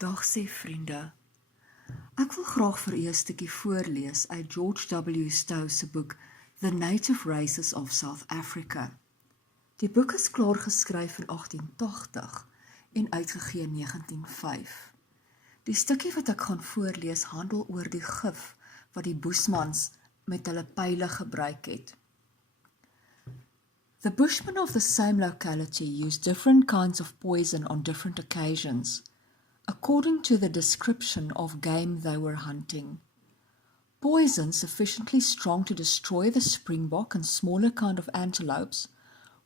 Dag sê vriende, ek wil graag vir u 'n stukkie voorlees uit George W. Stow se boek The Native Races of South Africa. Die boek is klaar geskryf in 1880 en uitgegee in 1905. Die stukkie wat ek gaan voorlees handel oor die gif wat die Boesmans met hulle pyle gebruik het. The Bushmen of the same locality used different kinds of poison on different occasions, according to the description of game they were hunting. Poison sufficiently strong to destroy the springbok and smaller kind of antelopes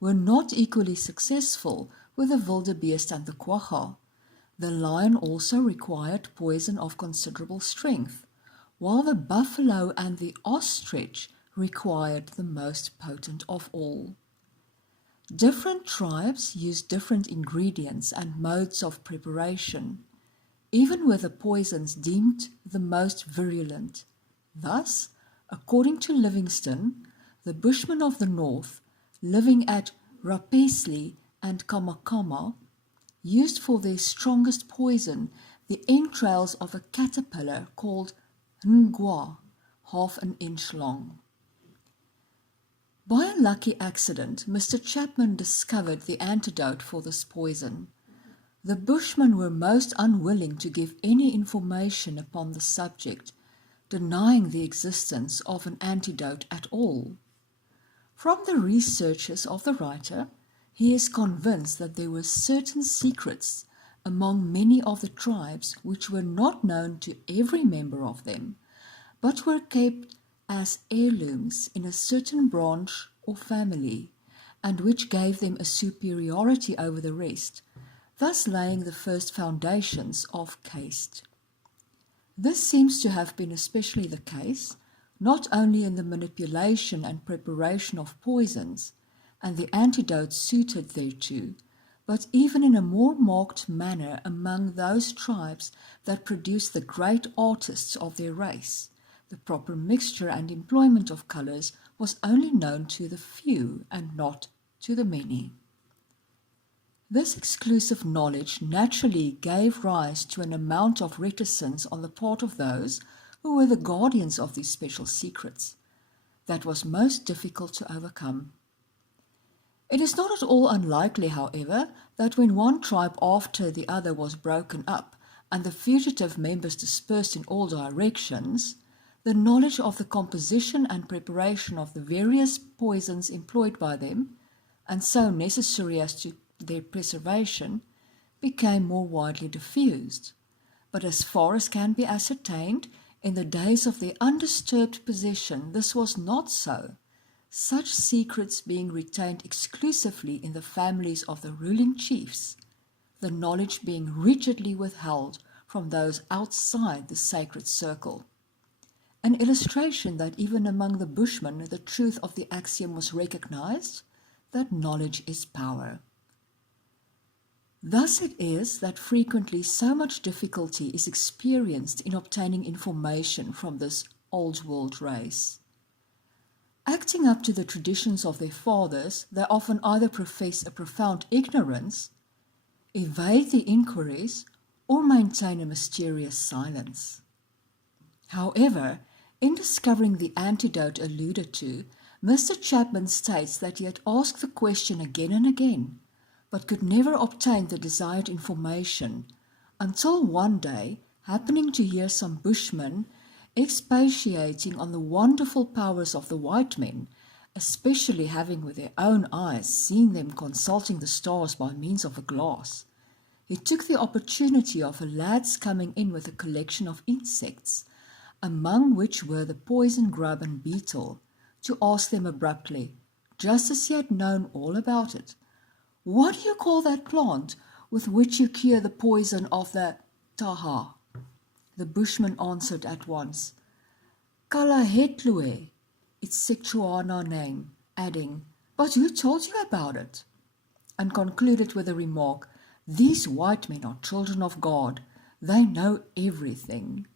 were not equally successful with the wildebeest and the quagga. The lion also required poison of considerable strength, while the buffalo and the ostrich required the most potent of all. Different tribes used different ingredients and modes of preparation, even with the poisons deemed the most virulent. Thus, according to Livingstone, the Bushmen of the north, living at Rapesli and Kamakama, used for their strongest poison the entrails of a caterpillar called ngwa, half an inch long. By a lucky accident, Mr. Chapman discovered the antidote for this poison. The Bushmen were most unwilling to give any information upon the subject, denying the existence of an antidote at all. From the researches of the writer, he is convinced that there were certain secrets among many of the tribes which were not known to every member of them, but were kept as heirlooms in a certain branch or family, and which gave them a superiority over the rest, thus laying the first foundations of caste. This seems to have been especially the case, not only in the manipulation and preparation of poisons, and the antidotes suited thereto, but even in a more marked manner among those tribes that produced the great artists of their race. The proper mixture and employment of colours was only known to the few and not to the many. This exclusive knowledge naturally gave rise to an amount of reticence on the part of those who were the guardians of these special secrets that was most difficult to overcome. It is not at all unlikely, however, that when one tribe after the other was broken up and the fugitive members dispersed in all directions, the knowledge of the composition and preparation of the various poisons employed by them, and so necessary as to their preservation, became more widely diffused. But as far as can be ascertained, in the days of their undisturbed possession, this was not so, such secrets being retained exclusively in the families of the ruling chiefs, the knowledge being rigidly withheld from those outside the sacred circle. An illustration that even among the Bushmen the truth of the axiom was recognized, that knowledge is power. Thus it is that frequently so much difficulty is experienced in obtaining information from this old world race. Acting up to the traditions of their fathers, they often either profess a profound ignorance, evade the inquiries, or maintain a mysterious silence. However, in discovering the antidote alluded to, Mr. Chapman states that he had asked the question again and again, but could never obtain the desired information, until one day, happening to hear some Bushmen expatiating on the wonderful powers of the white men, especially having with their own eyes seen them consulting the stars by means of a glass, he took the opportunity of a lad's coming in with a collection of insects, among which were the poison grub and beetle, to ask them abruptly, just as he had known all about it, "What do you call that plant with which you cure the poison of the taha?" The Bushman answered at once, "Kalahetlue," its Sexuana name, adding, "But who told you about it?" and concluded with the remark, "These white men are children of God. They know everything."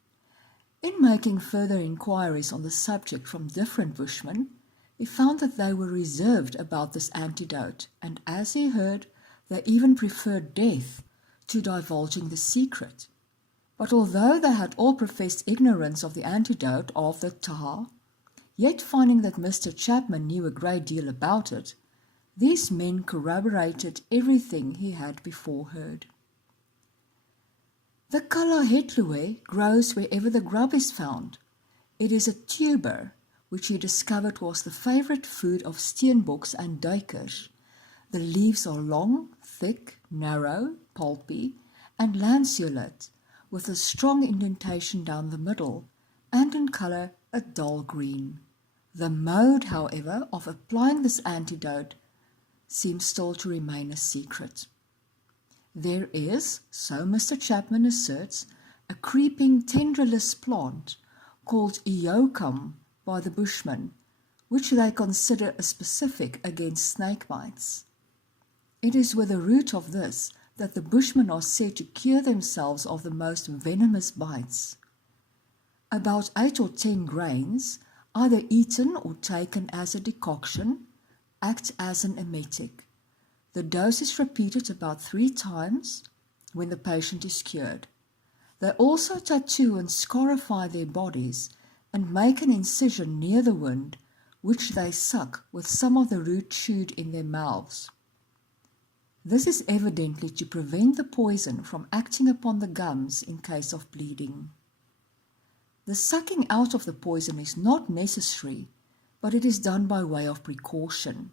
In making further inquiries on the subject from different Bushmen, he found that they were reserved about this antidote, and as he heard, they even preferred death to divulging the secret. But although they had all professed ignorance of the antidote of the tar, yet finding that Mr. Chapman knew a great deal about it, these men corroborated everything he had before heard. The kalahetluwe grows wherever the grub is found. It is a tuber, which he discovered was the favorite food of steenboks and duikers. The leaves are long, thick, narrow, pulpy, and lanceolate, with a strong indentation down the middle, and in color a dull green. The mode, however, of applying this antidote seems still to remain a secret. There is, so Mr. Chapman asserts, a creeping tendrilless plant called eokum by the Bushmen, which they consider a specific against snake bites. It is with the root of this that the Bushmen are said to cure themselves of the most venomous bites. About 8 or 10 grains, either eaten or taken as a decoction, act as an emetic. The dose is repeated about 3 times when the patient is cured. They also tattoo and scarify their bodies and make an incision near the wound, which they suck with some of the root chewed in their mouths. This is evidently to prevent the poison from acting upon the gums in case of bleeding. The sucking out of the poison is not necessary, but it is done by way of precaution.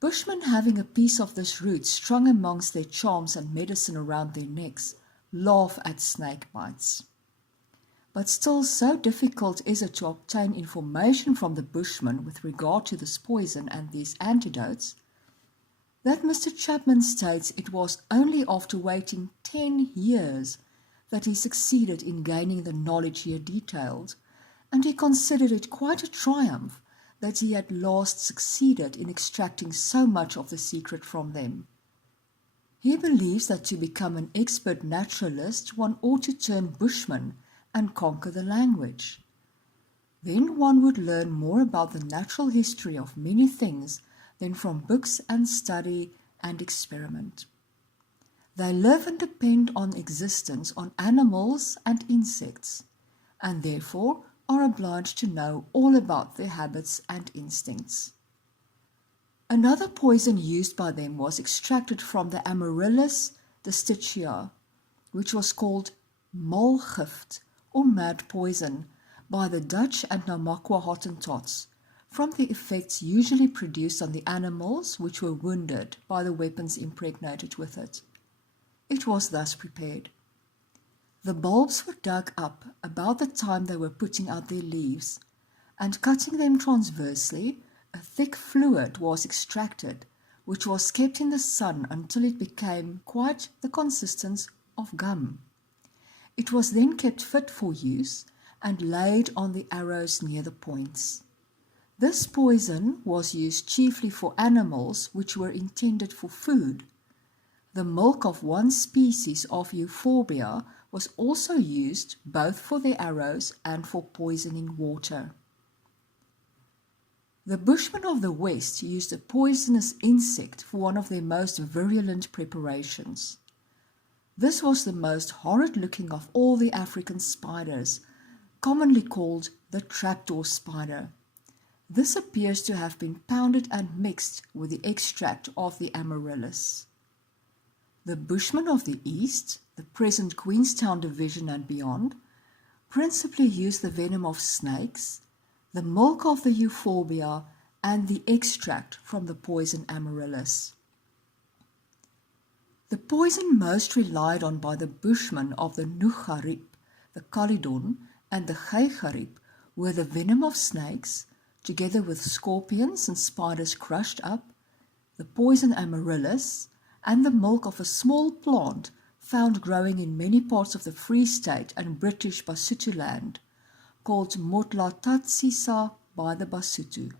Bushmen, having a piece of this root strung amongst their charms and medicine around their necks, laugh at snake bites. But still so difficult is it to obtain information from the Bushmen with regard to this poison and these antidotes, that Mr. Chapman states it was only after waiting 10 years that he succeeded in gaining the knowledge here detailed, and he considered it quite a triumph that he at last succeeded in extracting so much of the secret from them. He believes that to become an expert naturalist one ought to turn bushman and conquer the language. Then one would learn more about the natural history of many things than from books and study and experiment. They live and depend on existence on animals and insects, and therefore are obliged to know all about their habits and instincts. Another poison used by them was extracted from the Amaryllis distichia, which was called molgift or mad poison by the Dutch and Namakwa Hottentots, from the effects usually produced on the animals which were wounded by the weapons impregnated with it. It was thus prepared. The bulbs were dug up about the time they were putting out their leaves, and cutting them transversely, a thick fluid was extracted, which was kept in the sun until it became quite the consistence of gum. It was then kept fit for use and laid on the arrows near the points. This poison was used chiefly for animals which were intended for food. The milk of one species of euphorbia was also used both for their arrows and for poisoning water. The Bushmen of the West used a poisonous insect for one of their most virulent preparations. This was the most horrid-looking of all the African spiders, commonly called the trapdoor spider. This appears to have been pounded and mixed with the extract of the amaryllis. The Bushmen of the East, the present Queenstown Division and beyond, principally used the venom of snakes, the milk of the euphorbia, and the extract from the poison amaryllis. The poison most relied on by the Bushmen of the Nugarib, the Caledon, and the Geigarib were the venom of snakes, together with scorpions and spiders crushed up, the poison amaryllis, and the milk of a small plant found growing in many parts of the Free State and British Basutoland, called Motlatatsisa by the Basutu.